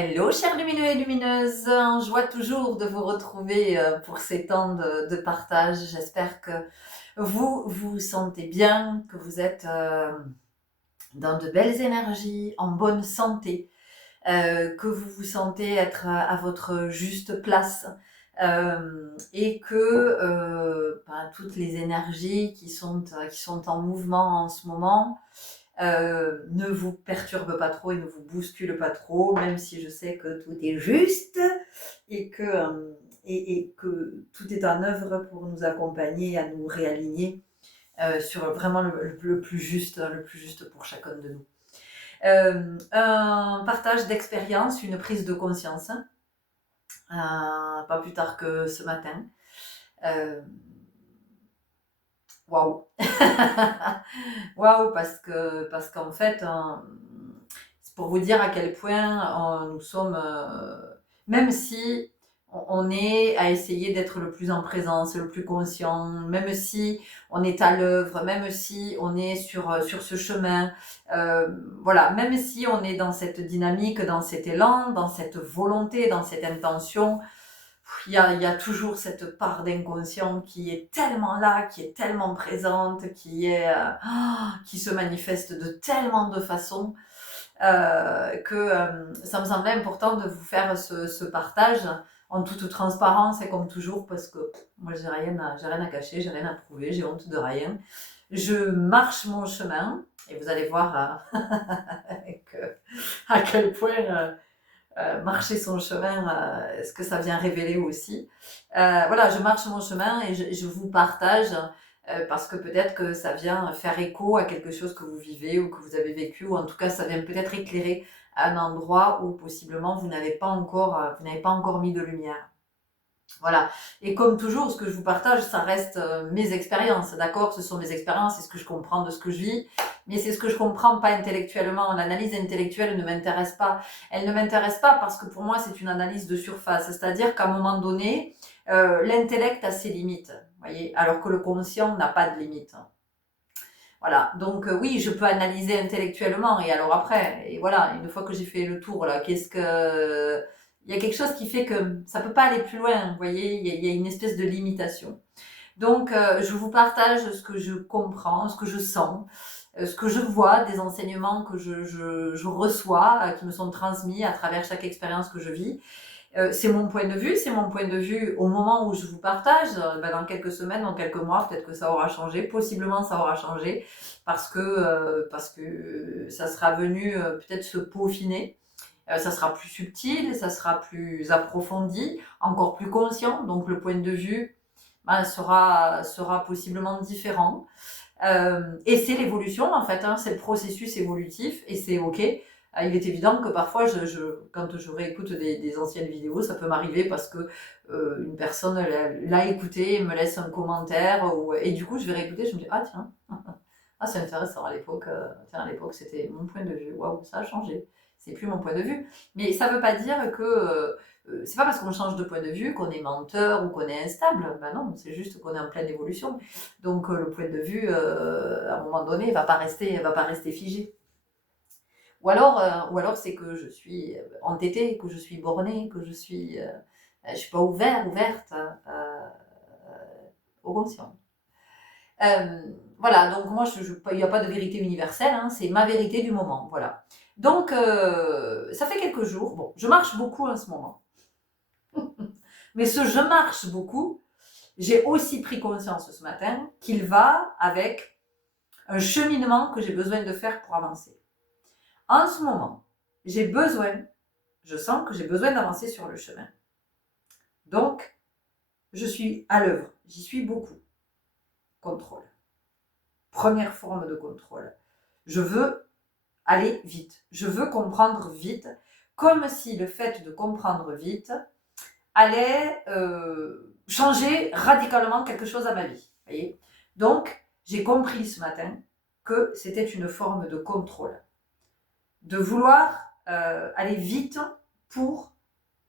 Hello chers lumineux et lumineuses, joie toujours de vous retrouver pour ces temps de partage. J'espère que vous vous sentez bien, que vous êtes dans de belles énergies, en bonne santé, que vous vous sentez être à votre juste place et que toutes les énergies qui sont en mouvement en ce moment ne vous perturbe pas trop et ne vous bouscule pas trop, même si je sais que tout est juste et et que tout est en œuvre pour nous accompagner, à nous réaligner sur vraiment le plus juste pour chacun de nous. Un partage d'expérience, une prise de conscience, pas plus tard que ce matin. Waouh. Waouh, parce qu'en fait, c'est pour vous dire à quel point nous sommes, même si on est à essayer d'être le plus en présence, le plus conscient, même si on est à l'œuvre, même si on est sur ce chemin, voilà, même si on est dans cette dynamique, dans cet élan, dans cette volonté, dans cette intention, il y a toujours cette part d'inconscient qui est tellement là, qui est tellement présente, qui se manifeste de tellement de façons que ça me semblait important de vous faire ce partage en toute transparence et comme toujours parce que moi j'ai rien à cacher, j'ai rien à prouver, j'ai honte de rien. Je marche mon chemin et vous allez voir à quel point marcher son chemin, ce que ça vient révéler aussi. Voilà, je marche mon chemin et je vous partage parce que peut-être que ça vient faire écho à quelque chose que vous vivez ou que vous avez vécu, ou en tout cas ça vient peut-être éclairer un endroit où possiblement vous n'avez pas encore mis de lumière. Voilà. Et comme toujours, ce que je vous partage, ça reste mes expériences, d'accord? Ce sont mes expériences, c'est ce que je comprends de ce que je vis, mais c'est ce que je comprends pas intellectuellement. L'analyse intellectuelle ne m'intéresse pas. Elle ne m'intéresse pas parce que pour moi, c'est une analyse de surface. C'est-à-dire qu'à un moment donné, l'intellect a ses limites, voyez, alors que le conscient n'a pas de limites. Voilà, donc oui, je peux analyser intellectuellement, et alors après, et voilà, une fois que j'ai fait le tour, là, il y a quelque chose qui fait que ça peut pas aller plus loin, vous voyez, il y a une espèce de limitation. Donc, je vous partage ce que je comprends, ce que je sens, ce que je vois, des enseignements que je reçois, qui me sont transmis à travers chaque expérience que je vis. C'est mon point de vue, c'est mon point de vue au moment où je vous partage. Dans quelques semaines, dans quelques mois, peut-être que ça aura changé, possiblement ça aura changé, parce que ça sera venu peut-être se peaufiner. Ça sera plus subtil, ça sera plus approfondi, encore plus conscient, donc le point de vue sera possiblement différent. Et c'est l'évolution en fait, hein, c'est le processus évolutif et c'est ok. Il est évident que parfois, quand je réécoute des anciennes vidéos, ça peut m'arriver parce que une personne l'a écouté, me laisse un commentaire, et du coup je vais réécouter, je me dis ah tiens, ah c'est intéressant à l'époque, tiens à l'époque c'était mon point de vue, waouh ça a changé, c'est plus mon point de vue. Mais ça veut pas dire que c'est pas parce qu'on change de point de vue qu'on est menteur ou qu'on est instable. Ben non, c'est juste qu'on est en pleine évolution. Donc le point de vue, à un moment donné, va pas rester figé. Ou alors c'est que je suis entêtée, que je suis bornée, que je suis pas ouverte au conscient. Voilà, donc moi, il n'y a pas de vérité universelle, hein, c'est ma vérité du moment, voilà. Donc, ça fait quelques jours, bon, je marche beaucoup en ce moment. Mais ce je marche beaucoup, j'ai aussi pris conscience ce matin qu'il va avec un cheminement que j'ai besoin de faire pour avancer. En ce moment, je sens que j'ai besoin d'avancer sur le chemin. Donc, je suis à l'œuvre, j'y suis beaucoup. Contrôle. Première forme de contrôle. Je veux aller vite. Je veux comprendre vite, comme si le fait de comprendre vite allait changer radicalement quelque chose à ma vie. Voyez. Donc, j'ai compris ce matin que c'était une forme de contrôle. De vouloir aller vite pour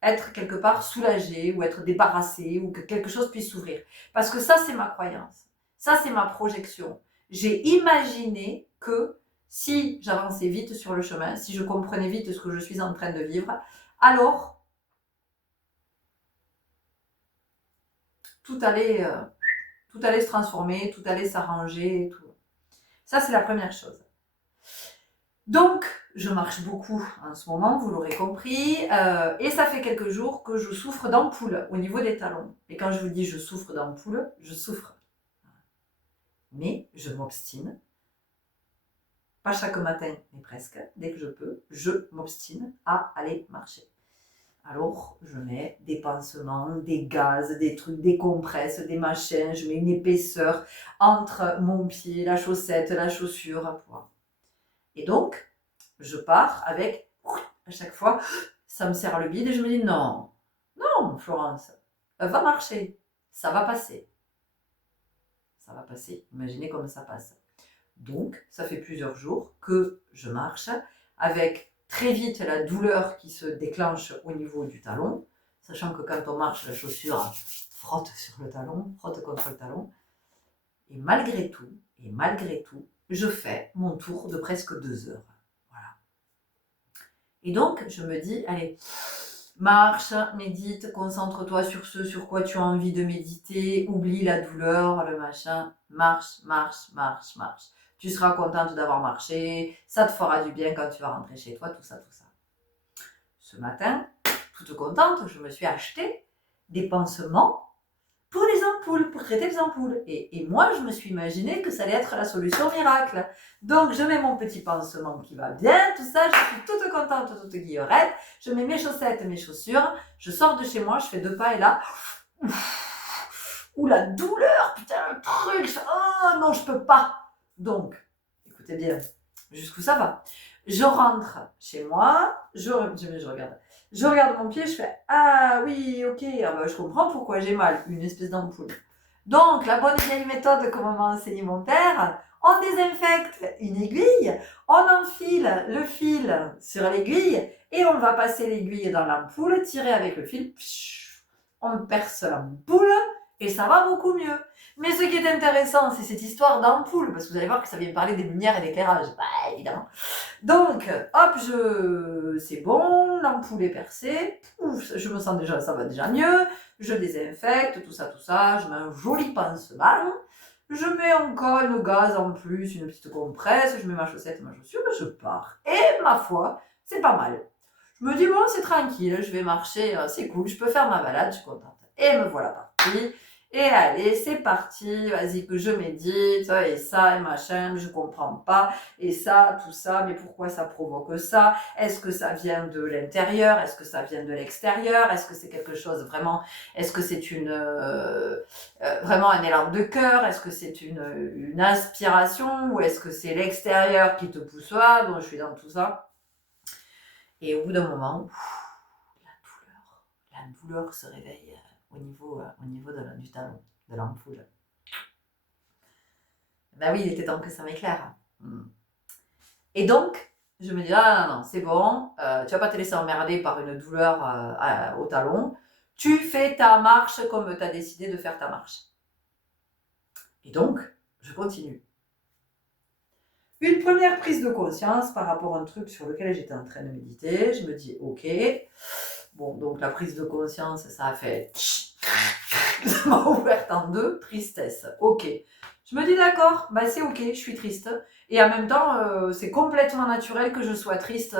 être quelque part soulagé ou être débarrassé ou que quelque chose puisse s'ouvrir. Parce que ça, c'est ma croyance. Ça, c'est ma projection. J'ai imaginé que si j'avançais vite sur le chemin, si je comprenais vite ce que je suis en train de vivre, alors tout allait se transformer, tout allait s'arranger. Tout. Ça, c'est la première chose. Donc, je marche beaucoup en ce moment, vous l'aurez compris, et ça fait quelques jours que je souffre d'ampoules au niveau des talons. Et quand je vous dis je souffre d'ampoules, je souffre. Mais je m'obstine, pas chaque matin, mais presque, dès que je peux, je m'obstine à aller marcher. Alors, je mets des pansements, des gaz, des trucs, des compresses, des machins, je mets une épaisseur entre mon pied, la chaussette, la chaussure. Et donc, je pars avec, à chaque fois, ça me serre le bide et je me dis non, non, Florence, va marcher, ça va passer. Ça va passer, imaginez comme ça passe. Donc, ça fait plusieurs jours que je marche avec très vite la douleur qui se déclenche au niveau du talon, sachant que quand on marche, la chaussure frotte sur le talon, frotte contre le talon. Et malgré tout, je fais mon tour de presque 2 heures. Voilà. Et donc, je me dis, allez, marche, médite, concentre-toi sur ce sur quoi tu as envie de méditer, oublie la douleur, le machin, marche, marche, marche, marche. Tu seras contente d'avoir marché, ça te fera du bien quand tu vas rentrer chez toi, tout ça, tout ça. Ce matin, toute contente, je me suis acheté des pansements pour les ampoules, pour traiter les ampoules. Et moi, je me suis imaginé que ça allait être la solution miracle. Donc, je mets mon petit pansement qui va bien, tout ça, je suis toute contente, toute guillerette, je mets mes chaussettes, mes chaussures, je sors de chez moi, je fais 2 pas et là, ouh, la douleur, putain, le truc, oh non, je peux pas. Donc, écoutez bien, jusqu'où ça va. Je rentre chez moi, je regarde mon pied, je fais ah oui, ok, je comprends pourquoi j'ai mal, une espèce d'ampoule. Donc, la bonne vieille méthode, comme m'a enseigné mon père, on désinfecte une aiguille, on enfile le fil sur l'aiguille et on va passer l'aiguille dans l'ampoule, tirer avec le fil, on perce l'ampoule et ça va beaucoup mieux. Mais ce qui est intéressant, c'est cette histoire d'ampoule, parce que vous allez voir que ça vient parler des lumières et d'éclairage. Bah, évidemment. Donc, hop, c'est bon, l'ampoule est percée, ouf, je me sens déjà, ça va déjà mieux, je désinfecte, tout ça, je mets un joli pansement, je mets encore le gaz en plus, une petite compresse, je mets ma chaussette, ma chaussure, et je pars. Et ma foi, c'est pas mal. Je me dis, bon, c'est tranquille, je vais marcher, c'est cool, je peux faire ma balade, je suis contente. Et me voilà partie. Et allez, c'est parti, vas-y que je médite, et ça, et machin, je comprends pas, et ça, tout ça, mais pourquoi ça provoque ça? Est-ce que ça vient de l'intérieur? Est-ce que ça vient de l'extérieur? Est-ce que c'est quelque chose vraiment, est-ce que c'est vraiment un élan de cœur? Est-ce que c'est une inspiration? Ou est-ce que c'est l'extérieur qui te pousse là? Donc je suis dans tout ça. Et au bout d'un moment, la douleur se réveille au niveau du talon, de l'ampoule. Ben oui, il était temps que ça m'éclaire. Et donc, je me dis, ah non, c'est bon, tu vas pas te laisser emmerder par une douleur au talon. Tu fais ta marche comme tu as décidé de faire ta marche. Et donc, je continue. Une première prise de conscience par rapport à un truc sur lequel j'étais en train de méditer. Je me dis, ok. Bon, donc la prise de conscience, ça a fait... Ça m'a ouverte en 2, tristesse. Ok. Je me dis d'accord, bah c'est ok, je suis triste. Et en même temps, c'est complètement naturel que je sois triste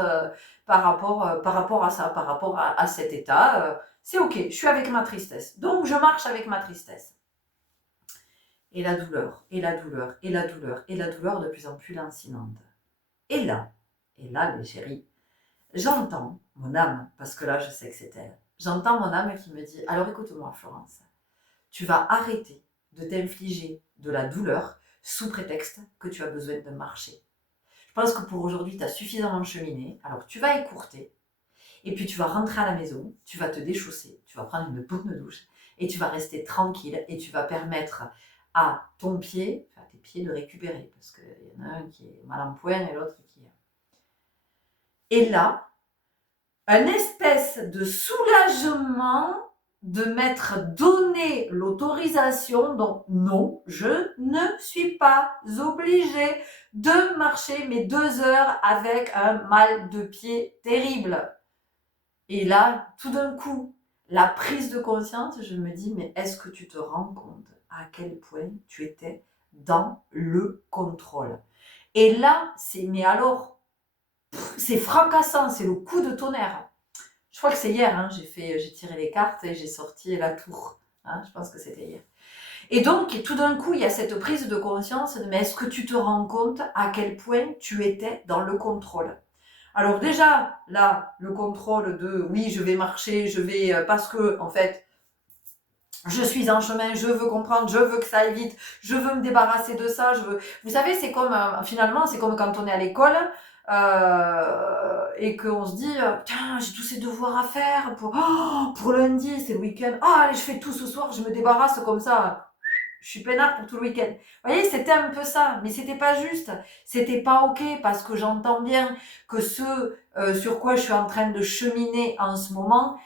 par rapport à ça, par rapport à cet état. C'est ok, je suis avec ma tristesse. Donc je marche avec ma tristesse. Et la douleur, et la douleur, et la douleur, et la douleur de plus en plus lancinante. Et là, mes chéris, j'entends mon âme, parce que là je sais que c'est elle, j'entends mon âme qui me dit, alors écoute-moi Florence, tu vas arrêter de t'infliger de la douleur sous prétexte que tu as besoin de marcher. Je pense que pour aujourd'hui, tu as suffisamment cheminé, alors tu vas écourter, et puis tu vas rentrer à la maison, tu vas te déchausser, tu vas prendre une bonne douche, et tu vas rester tranquille, et tu vas permettre à ton pied, enfin tes pieds de récupérer, parce qu'il y en a un qui est mal en point et l'autre qui est... Et là, un espèce de soulagement de m'être donné l'autorisation, donc non, je ne suis pas obligée de marcher mes 2 heures avec un mal de pied terrible. Et là, tout d'un coup, la prise de conscience, je me dis, mais est-ce que tu te rends compte à quel point tu étais dans le contrôle? Et là, mais alors, c'est fracassant, c'est le coup de tonnerre. Je crois que c'est hier, hein, j'ai tiré les cartes et j'ai sorti la tour. Hein, je pense que c'était hier. Et donc, tout d'un coup, il y a cette prise de conscience de, mais est-ce que tu te rends compte à quel point tu étais dans le contrôle? Alors déjà, là, le contrôle de, oui, je vais marcher, parce que, en fait, je suis en chemin, je veux comprendre, je veux que ça aille vite, je veux me débarrasser de ça, Vous savez, c'est comme, finalement, c'est comme quand on est à l'école, et qu'on se dit, putain, j'ai tous ces devoirs à faire pour lundi, c'est le week-end. Ah, allez, je fais tout ce soir, je me débarrasse comme ça. Je suis peinard pour tout le week-end. Vous voyez, c'était un peu ça, mais c'était pas juste. C'était pas ok parce que j'entends bien que ce sur quoi je suis en train de cheminer en ce moment,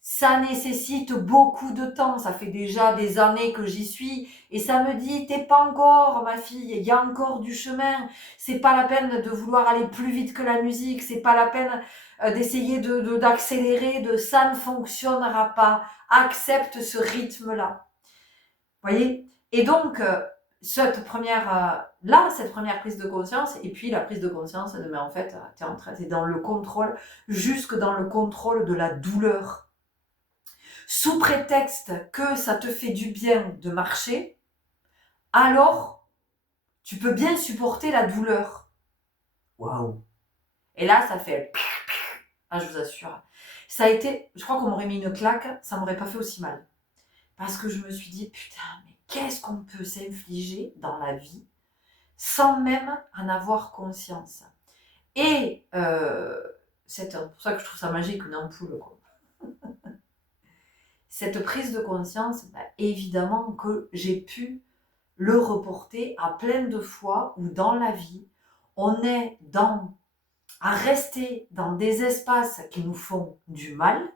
ça nécessite beaucoup de temps. Ça fait déjà des années que j'y suis et ça me dit, t'es pas encore, ma fille, il y a encore du chemin. C'est pas la peine de vouloir aller plus vite que la musique. C'est pas la peine d'essayer d'accélérer. Ça ne fonctionnera pas. Accepte ce rythme-là. Vous voyez? Et donc, cette première prise de conscience, et puis la prise de conscience de, mais en fait, t'es dans le contrôle, jusque dans le contrôle de la douleur. Sous prétexte que ça te fait du bien de marcher, alors tu peux bien supporter la douleur. Waouh! Et là, ça fait, ah, je vous assure, ça a été, je crois qu'on m'aurait mis une claque, ça m'aurait pas fait aussi mal. Parce que je me suis dit, putain, mais qu'est-ce qu'on peut s'infliger dans la vie sans même en avoir conscience? Et c'est pour ça que je trouve ça magique, une ampoule, quoi. Cette prise de conscience, évidemment que j'ai pu le reporter à plein de fois où dans la vie, on est à rester dans des espaces qui nous font du mal,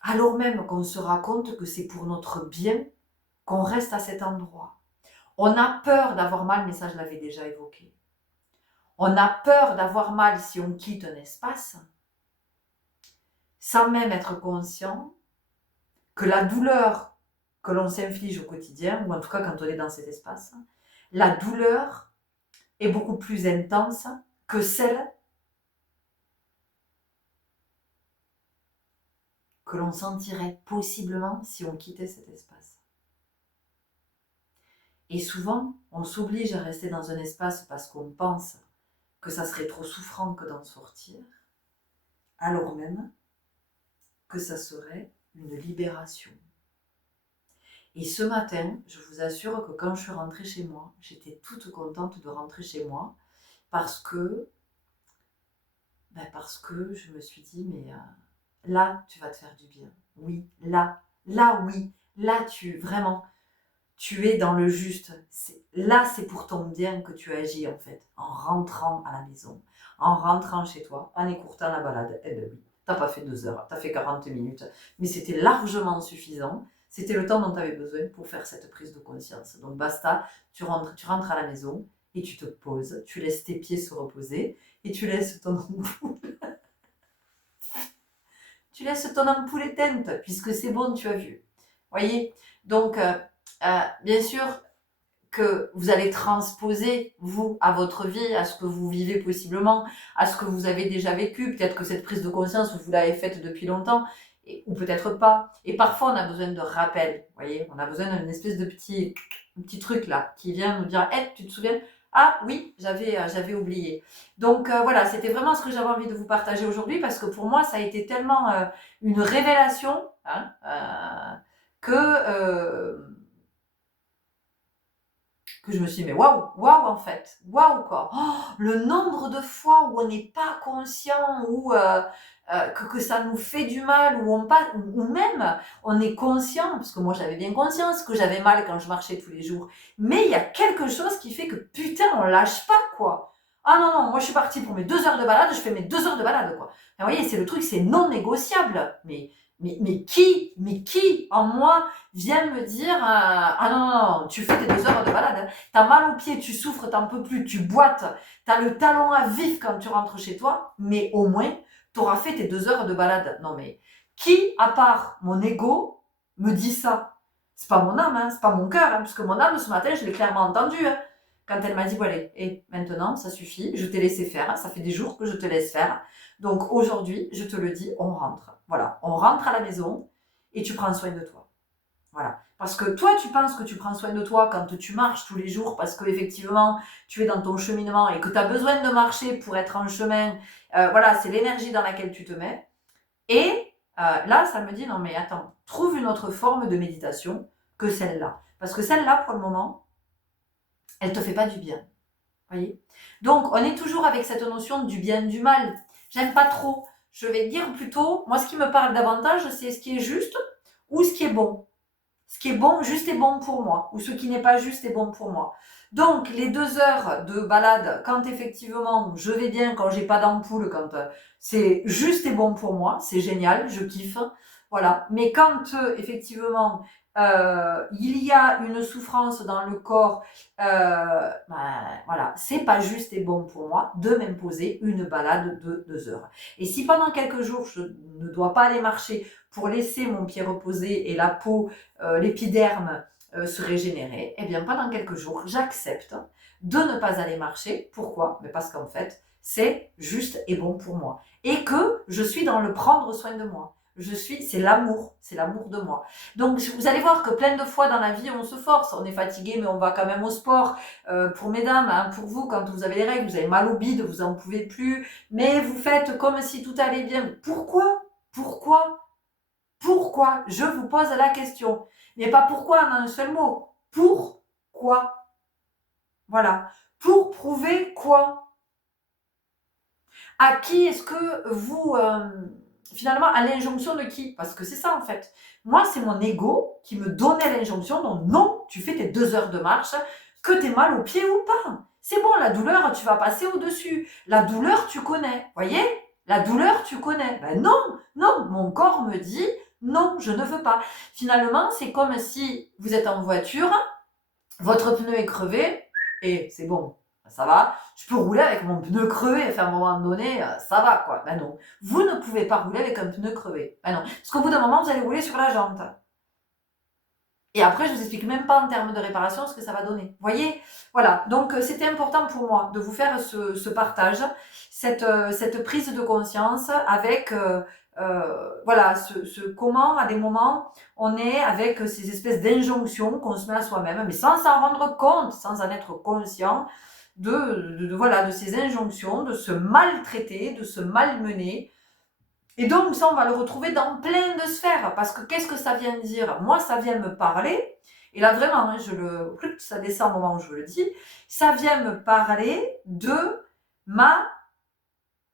alors même qu'on se rend compte que c'est pour notre bien qu'on reste à cet endroit. On a peur d'avoir mal, mais ça je l'avais déjà évoqué. On a peur d'avoir mal si on quitte un espace, sans même être conscient que la douleur que l'on s'inflige au quotidien, ou en tout cas quand on est dans cet espace, la douleur est beaucoup plus intense que celle que l'on sentirait possiblement si on quittait cet espace. Et souvent, on s'oblige à rester dans un espace parce qu'on pense que ça serait trop souffrant que d'en sortir, alors même que ça serait une libération. Et ce matin, je vous assure que quand je suis rentrée chez moi, j'étais toute contente de rentrer chez moi parce que je me suis dit, mais là, tu vas te faire du bien. Oui, oui, là, tu es dans le juste. Là, c'est pour ton bien que tu agis, en fait, en rentrant à la maison, en rentrant chez toi, en écourtant la balade. Eh bien oui, t'as pas fait 2 heures, t'as fait 40 minutes, mais c'était largement suffisant. C'était le temps dont tu avais besoin pour faire cette prise de conscience. Donc basta, tu rentres à la maison et tu te poses, tu laisses tes pieds se reposer et tu laisses ton ampoule. Tu laisses ton ampoule éteinte puisque c'est bon, tu as vu. Voyez? Donc, bien sûr que vous allez transposer, vous, à votre vie, à ce que vous vivez possiblement, à ce que vous avez déjà vécu. Peut-être que cette prise de conscience, vous l'avez faite depuis longtemps, ou peut-être pas. Et parfois, on a besoin de rappel, vous voyez, on a besoin d'une espèce de petit truc là, qui vient nous dire, hey, tu te souviens? Ah oui, j'avais oublié. Donc voilà, c'était vraiment ce que j'avais envie de vous partager aujourd'hui, parce que pour moi, ça a été tellement une révélation, hein, que je me suis dit, mais waouh en fait, waouh quoi. Oh, le nombre de fois où on n'est pas conscient, ou que ça nous fait du mal, ou même on est conscient, parce que moi j'avais bien conscience que j'avais mal quand je marchais tous les jours, mais il y a quelque chose qui fait que putain, on lâche pas quoi. Ah non, non, moi je suis partie pour mes 2 heures de balade, je fais mes 2 heures de balade quoi. Et vous voyez, c'est le truc, c'est non négociable, mais Mais qui en moi vient me dire ah non, non, non, tu fais tes 2 heures de balade, hein. T'as mal aux pieds, tu souffres, t'en peux plus, tu boites, t'as le talon à vif quand tu rentres chez toi, mais au moins, t'auras fait tes 2 heures de balade. Non mais, qui, à part mon ego, me dit ça? C'est pas mon âme, hein, c'est pas mon cœur, hein, parce que mon âme, ce matin, je l'ai clairement entendu, hein, quand elle m'a dit, bon allez, et maintenant, ça suffit, je t'ai laissé faire, hein, ça fait des jours que je te laisse faire. Donc aujourd'hui, je te le dis, on rentre. Voilà, on rentre à la maison et tu prends soin de toi. Voilà. Parce que toi, tu penses que tu prends soin de toi quand tu marches tous les jours parce que effectivement, tu es dans ton cheminement et que tu as besoin de marcher pour être en chemin. Voilà, c'est l'énergie dans laquelle tu te mets. Et là, ça me dit, non mais attends, trouve une autre forme de méditation que celle-là. Parce que celle-là, pour le moment, elle te fait pas du bien. Voyez. Donc, on est toujours avec cette notion du bien, du mal. J'aime pas trop. Je vais dire plutôt, moi, ce qui me parle davantage, c'est ce qui est juste ou ce qui est bon. Ce qui est bon, juste est bon pour moi, ou ce qui n'est pas juste est bon pour moi. Donc, les 2 heures de balade, quand effectivement je vais bien, quand j'ai pas d'ampoule, quand c'est juste et bon pour moi, c'est génial, je kiffe. Voilà. Mais quand effectivement il y a une souffrance dans le corps, voilà, c'est pas juste et bon pour moi de m'imposer une balade de 2 heures. Et si pendant quelques jours je ne dois pas aller marcher pour laisser mon pied reposer et la peau, l'épiderme se régénérer, eh bien pendant quelques jours, j'accepte de ne pas aller marcher. Pourquoi? Mais parce qu'en fait, c'est juste et bon pour moi. Et que je suis dans le prendre soin de moi. C'est l'amour de moi. Donc vous allez voir que plein de fois dans la vie, on se force, on est fatigué, mais on va quand même au sport. Pour mesdames, hein, pour vous, quand vous avez les règles, vous avez mal au bide, vous en pouvez plus, mais vous faites comme si tout allait bien. Pourquoi? Pourquoi? Je vous pose la question. Mais pas pourquoi en un seul mot. Pourquoi? Voilà. Pour prouver quoi? À qui est-ce que vous... finalement, à l'injonction de qui? Parce que c'est ça en fait. Moi, c'est mon ego qui me donnait l'injonction, donc non, tu fais tes 2 heures de marche, que t'aies mal aux pieds ou pas. C'est bon, la douleur, tu vas passer au-dessus. La douleur, tu connais. Voyez? La douleur, tu connais. Ben non, non, mon corps me dit, non, je ne veux pas. Finalement, c'est comme si vous êtes en voiture, votre pneu est crevé, et c'est bon, ça va, je peux rouler avec mon pneu crevé, enfin à un moment donné, ça va quoi. Ben non, vous ne pouvez pas rouler avec un pneu crevé. Ben non, parce qu'au bout d'un moment, vous allez rouler sur la jante. Et après, je vous explique même pas en termes de réparation ce que ça va donner. Vous voyez? Voilà, donc c'était important pour moi de vous faire ce partage, cette prise de conscience avec voilà, comment à des moments on est avec ces espèces d'injonctions qu'on se met à soi-même, mais sans s'en rendre compte, sans en être conscient voilà, de ces injonctions, de se maltraiter, de se malmener. Et donc, ça, on va le retrouver dans plein de sphères. Parce que qu'est-ce que ça vient dire? Moi, ça vient me parler. Et là, vraiment, hein, ça descend au moment où je le dis. Ça vient me parler de ma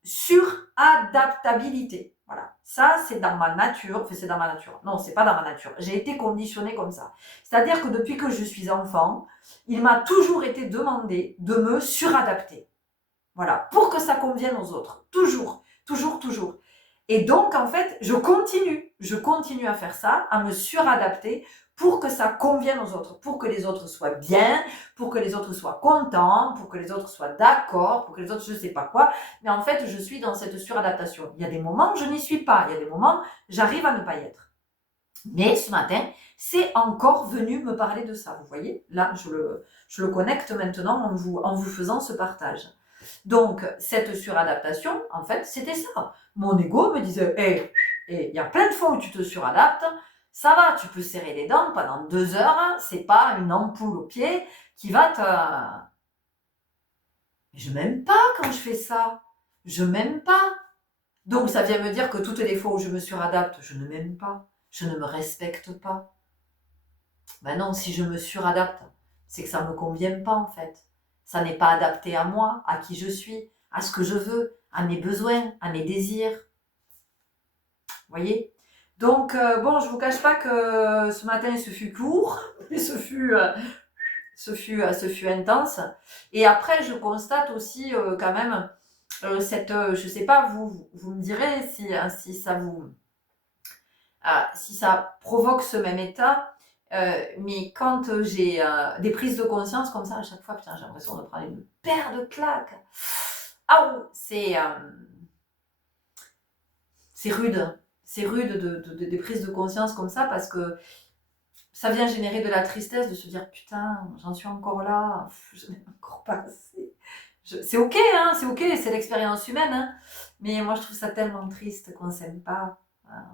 suradaptabilité. Voilà. Ça, c'est dans ma nature. Enfin, c'est dans ma nature. Non, c'est pas dans ma nature. J'ai été conditionnée comme ça. C'est-à-dire que depuis que je suis enfant, il m'a toujours été demandé de me suradapter. Voilà. Pour que ça convienne aux autres. Toujours. Toujours, toujours. Et donc, en fait, je continue à faire ça, à me suradapter pour que ça convienne aux autres, pour que les autres soient bien, pour que les autres soient contents, pour que les autres soient d'accord, pour que les autres, je sais pas quoi. Mais en fait, je suis dans cette suradaptation. Il y a des moments où je n'y suis pas, il y a des moments, j'arrive à ne pas y être. Mais ce matin, c'est encore venu me parler de ça, vous voyez? Là, je le connecte maintenant en vous faisant ce partage. Donc, cette suradaptation, en fait, c'était ça. Mon ego me disait, il y a plein de fois où tu te suradaptes, ça va, tu peux serrer les dents pendant 2 heures, c'est pas une ampoule au pied qui va te... Je m'aime pas quand je fais ça. Je m'aime pas. Donc, ça vient me dire que toutes les fois où je me suradapte, je ne m'aime pas. Je ne me respecte pas. Ben non, si je me suradapte, c'est que ça me convient pas, en fait. Ça n'est pas adapté à moi, à qui je suis, à ce que je veux, à mes besoins, à mes désirs. Vous voyez? Donc, bon, je vous cache pas que ce matin, ce fut court, et ce fut intense. Et après, je constate aussi quand même je sais pas, vous me direz si ça vous si ça provoque ce même état, mais quand j'ai des prises de conscience comme ça, à chaque fois, putain, j'ai l'impression de prendre une paire de claques. Ah, c'est rude. C'est rude des prises de conscience comme ça parce que ça vient générer de la tristesse de se dire putain, j'en suis encore là, je n'ai encore pas assez. C'est ok, hein, c'est ok, c'est l'expérience humaine, hein, mais moi je trouve ça tellement triste qu'on s'aime pas. Hein.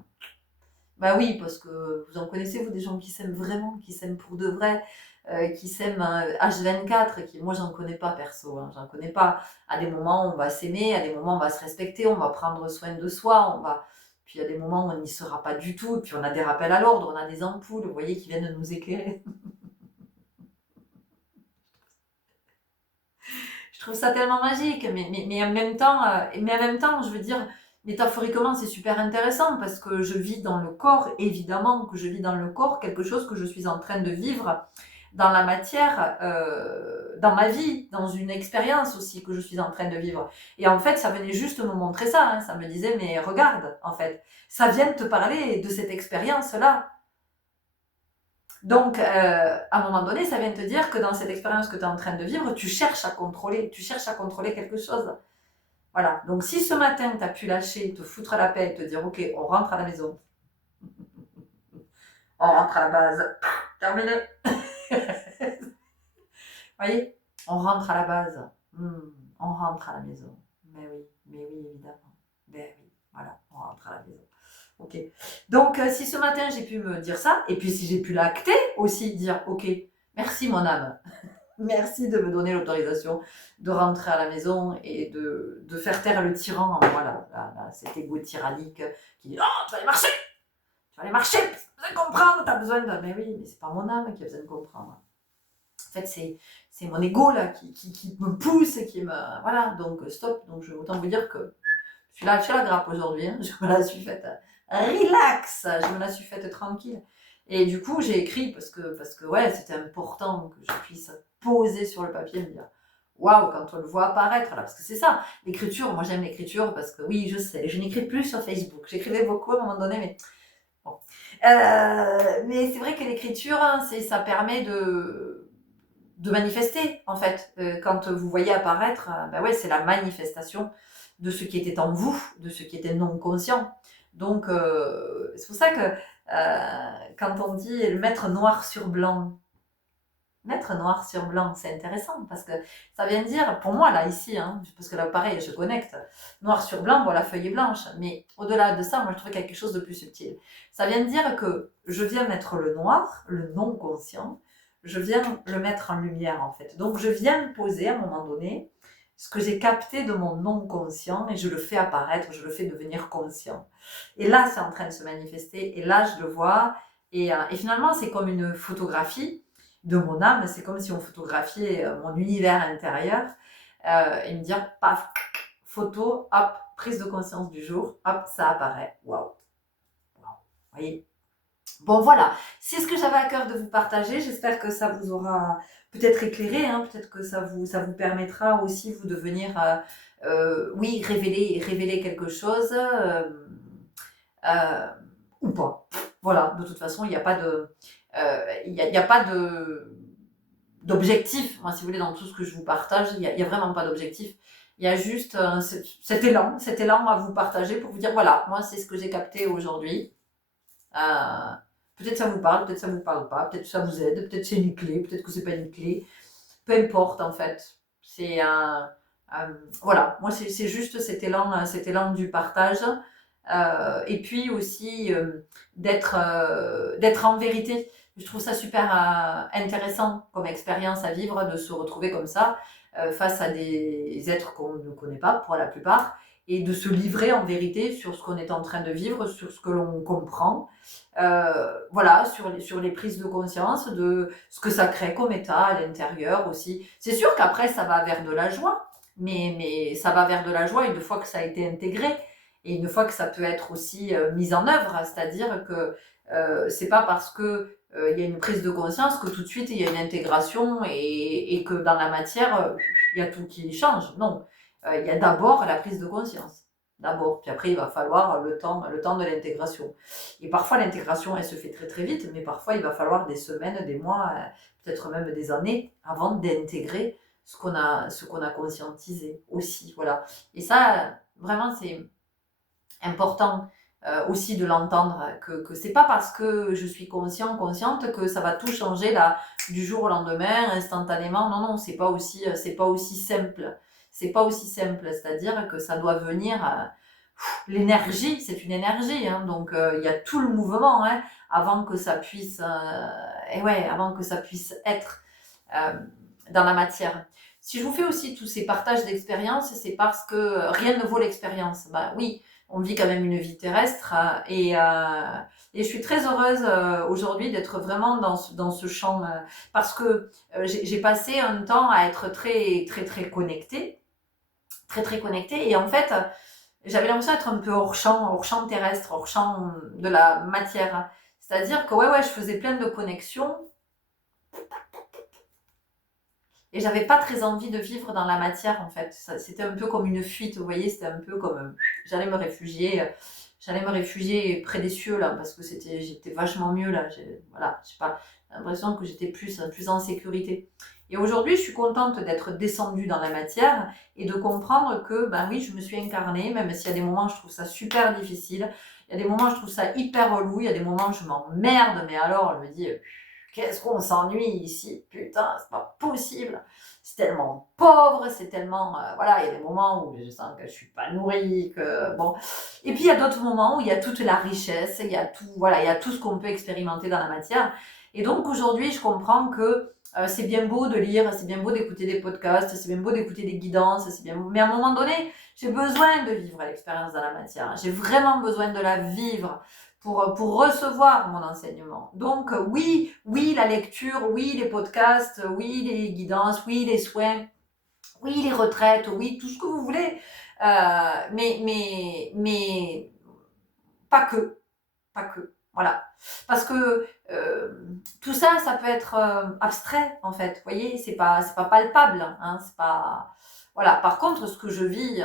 Bah oui, parce que vous en connaissez, vous, des gens qui s'aiment vraiment, qui s'aiment pour de vrai, qui s'aiment H24, qui, moi j'en connais pas perso, hein, j'en connais pas. À des moments on va s'aimer, à des moments on va se respecter, on va prendre soin de soi, puis il y a des moments où on n'y sera pas du tout, puis on a des rappels à l'ordre, on a des ampoules, vous voyez, qui viennent nous éclairer. Je trouve ça tellement magique, mais en même temps, je veux dire, métaphoriquement, c'est super intéressant parce que je vis dans le corps, évidemment que je vis dans le corps quelque chose que je suis en train de vivre dans la matière, dans ma vie, dans une expérience aussi que je suis en train de vivre. Et en fait, ça venait juste me montrer ça, hein, ça me disait, mais regarde, en fait, ça vient de te parler de cette expérience-là. Donc, à un moment donné, ça vient te dire que dans cette expérience que tu es en train de vivre, tu cherches à contrôler quelque chose. Voilà. Donc, si ce matin, tu as pu lâcher, te foutre la paix, te dire, OK, on rentre à la maison. On rentre à la base. Terminé. Vous voyez, on rentre à la base. On rentre à la maison. Mais oui, évidemment. Ben oui, voilà, on rentre à la maison. Ok. Donc, si ce matin j'ai pu me dire ça, et puis si j'ai pu l'acter aussi, dire ok, merci mon âme, merci de me donner l'autorisation de rentrer à la maison et de faire taire le tyran en moi, cet égo tyrannique qui dit oh, tu vas aller marcher, tu as besoin de comprendre, tu as besoin de. Mais oui, mais c'est pas mon âme qui a besoin de comprendre. En fait, c'est mon ego là qui me pousse et qui me. Voilà, donc stop. Donc, je vais autant vous dire que je suis lâché la grappe aujourd'hui, hein. Je me la suis faite relax, je me la suis faite tranquille. Et du coup, j'ai écrit parce que ouais, c'était important que je puisse poser sur le papier et me dire waouh, quand on le voit apparaître là, parce que c'est ça, l'écriture, moi j'aime l'écriture parce que oui, je sais, je n'écris plus sur Facebook, j'écrivais beaucoup à un moment donné, mais bon. Mais c'est vrai que l'écriture, hein, ça permet de manifester en fait. Quand vous voyez apparaître, ben ouais, c'est la manifestation de ce qui était en vous, de ce qui était non conscient. Donc c'est pour ça que quand on dit le mettre noir sur blanc, c'est intéressant parce que ça vient dire, pour moi là ici, hein, parce que là pareil, je connecte, noir sur blanc, bon la feuille est blanche, mais au-delà de ça, moi je trouve quelque chose de plus subtil. Ça vient dire que je viens mettre le noir, le non conscient, je viens le mettre en lumière en fait. Donc je viens poser à un moment donné ce que j'ai capté de mon non conscient et je le fais apparaître, je le fais devenir conscient. Et là, c'est en train de se manifester et là, je le vois et finalement, c'est comme une photographie de mon âme, c'est comme si on photographiait mon univers intérieur et me dire, paf, photo, hop, prise de conscience du jour, hop, ça apparaît. Waouh. Vous voyez. Bon, voilà, c'est ce que j'avais à cœur de vous partager. J'espère que ça vous aura peut-être éclairé, hein, peut-être que ça vous permettra aussi, vous, de venir, oui, révéler quelque chose euh, ou pas. Voilà, de toute façon, il n'y a pas de. Il y a pas d'objectif. Moi, si vous voulez, dans tout ce que je vous partage, il y a vraiment pas d'objectif. Il y a juste cet élan à vous partager pour vous dire voilà, moi, c'est ce que j'ai capté aujourd'hui. Peut-être ça vous parle, peut-être ça vous parle pas, peut-être ça vous aide, peut-être c'est une clé, peut-être que c'est pas une clé. Peu importe, en fait. C'est voilà, moi, c'est juste cet élan du partage. Et puis aussi d'être en vérité. Je trouve ça super intéressant comme expérience à vivre, de se retrouver comme ça, face à des êtres qu'on ne connaît pas pour la plupart, et de se livrer en vérité sur ce qu'on est en train de vivre, sur ce que l'on comprend, voilà, sur les prises de conscience de ce que ça crée comme état à l'intérieur aussi. C'est sûr qu'après, ça va vers de la joie, mais ça va vers de la joie une fois que ça a été intégré. Et une fois que ça peut être aussi mis en œuvre, c'est-à-dire que c'est pas parce que il y a une prise de conscience que tout de suite il y a une intégration et que dans la matière il y a tout qui change. Non, il y a d'abord la prise de conscience. d'abord. Puis après, il va falloir le temps de l'intégration. Et parfois, l'intégration, elle se fait très très vite, mais parfois, il va falloir des semaines, des mois, peut-être même des années avant d'intégrer ce qu'on a conscientisé aussi. Voilà. Et ça, vraiment, c'est important aussi de l'entendre, que c'est pas parce que je suis consciente que ça va tout changer là du jour au lendemain, instantanément. Non, non, c'est pas aussi simple. C'est pas aussi simple, c'est-à-dire que ça doit venir. L'énergie, c'est une énergie, hein, donc il y a tout le mouvement hein, avant que ça puisse, et ouais, avant que ça puisse être euh, dans la matière. Si je vous fais aussi tous ces partages d'expériences, c'est parce que rien ne vaut l'expérience. Bah oui, on vit quand même une vie terrestre et je suis très heureuse aujourd'hui d'être vraiment dans ce champ parce que j'ai passé un temps à être très très très connectée, très très connectée et en fait j'avais l'impression d'être un peu hors champ terrestre, hors champ de la matière. C'est-à-dire que ouais, je faisais plein de connexions et j'avais pas très envie de vivre dans la matière en fait. C'était un peu comme une fuite, vous voyez, c'était un peu comme j'allais me réfugier près des cieux là parce que j'étais vachement mieux là. Voilà, je sais pas, j'ai l'impression que j'étais plus en sécurité. Et aujourd'hui, je suis contente d'être descendue dans la matière et de comprendre que, ben oui, je me suis incarnée, même s'il y a des moments où je trouve ça super difficile, il y a des moments où je trouve ça hyper relou, il y a des moments où je m'emmerde, mais alors, je me dis, qu'est-ce qu'on s'ennuie ici, putain, c'est pas possible. C'est tellement pauvre, c'est tellement, voilà, il y a des moments où je sens que je suis pas nourrie, que bon. Et puis il y a d'autres moments où il y a toute la richesse, il y a tout, voilà, il y a tout ce qu'on peut expérimenter dans la matière. Et donc aujourd'hui, je comprends que c'est bien beau de lire, c'est bien beau d'écouter des podcasts, c'est bien beau d'écouter des guidances, c'est bien beau. Mais à un moment donné, j'ai besoin de vivre l'expérience dans la matière. J'ai vraiment besoin de la vivre pour recevoir mon enseignement. Donc oui, la lecture, oui, les podcasts, oui, les guidances, oui, les soins, oui, les retraites, oui, tout ce que vous voulez. Mais pas que, pas que. Voilà. Parce que tout ça, ça peut être abstrait, en fait. Vous voyez, c'est pas palpable. Hein, c'est pas... Voilà. Par contre, ce que je vis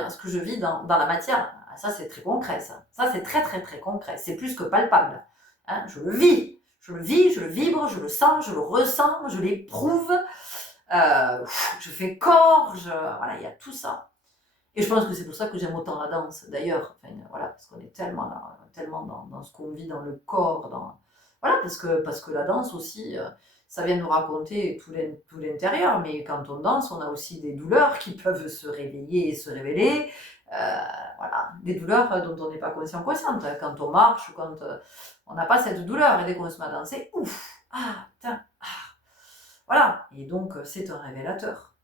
dans la matière, ça, c'est très concret, ça. Ça, c'est très, très, très concret. C'est plus que palpable. Hein, je le vis. Je le vis, je le vibre, je le sens, je le ressens, je l'éprouve. Je fais corps, voilà, il y a tout ça. Et je pense que c'est pour ça que j'aime autant la danse, d'ailleurs. Enfin, voilà, parce qu'on est tellement, là, tellement dans ce qu'on vit dans le corps. Voilà, parce que la danse aussi, ça vient nous raconter tout l'intérieur. Mais quand on danse, on a aussi des douleurs qui peuvent se réveiller et se révéler. Voilà, des douleurs dont on n'est pas consciente. Quand on marche ou quand on n'a pas cette douleur. Et dès qu'on se met à danser, ouf, ah, putain, ah. Voilà, et donc c'est un révélateur.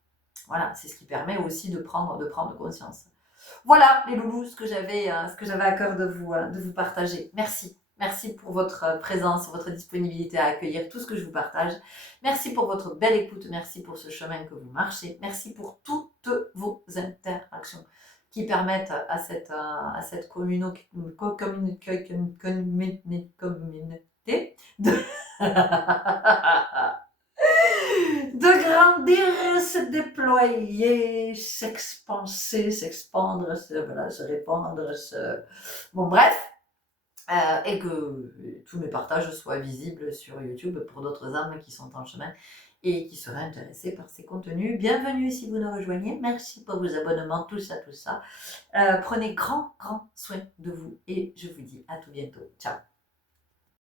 Voilà, c'est ce qui permet aussi de prendre conscience. Voilà les loulous, ce que j'avais à cœur de vous partager. Merci. Merci pour votre présence, votre disponibilité à accueillir tout ce que je vous partage. Merci pour votre belle écoute. Merci pour ce chemin que vous marchez. Merci pour toutes vos interactions qui permettent à cette communauté de de grandir, se déployer, s'expanser, s'expandre, voilà, se répandre, bon bref, et que tous mes partages soient visibles sur YouTube pour d'autres âmes qui sont en chemin et qui seraient intéressées par ces contenus. Bienvenue si vous nous rejoignez, merci pour vos abonnements, tout ça, tout ça. Prenez grand soin de vous et je vous dis à tout bientôt. Ciao.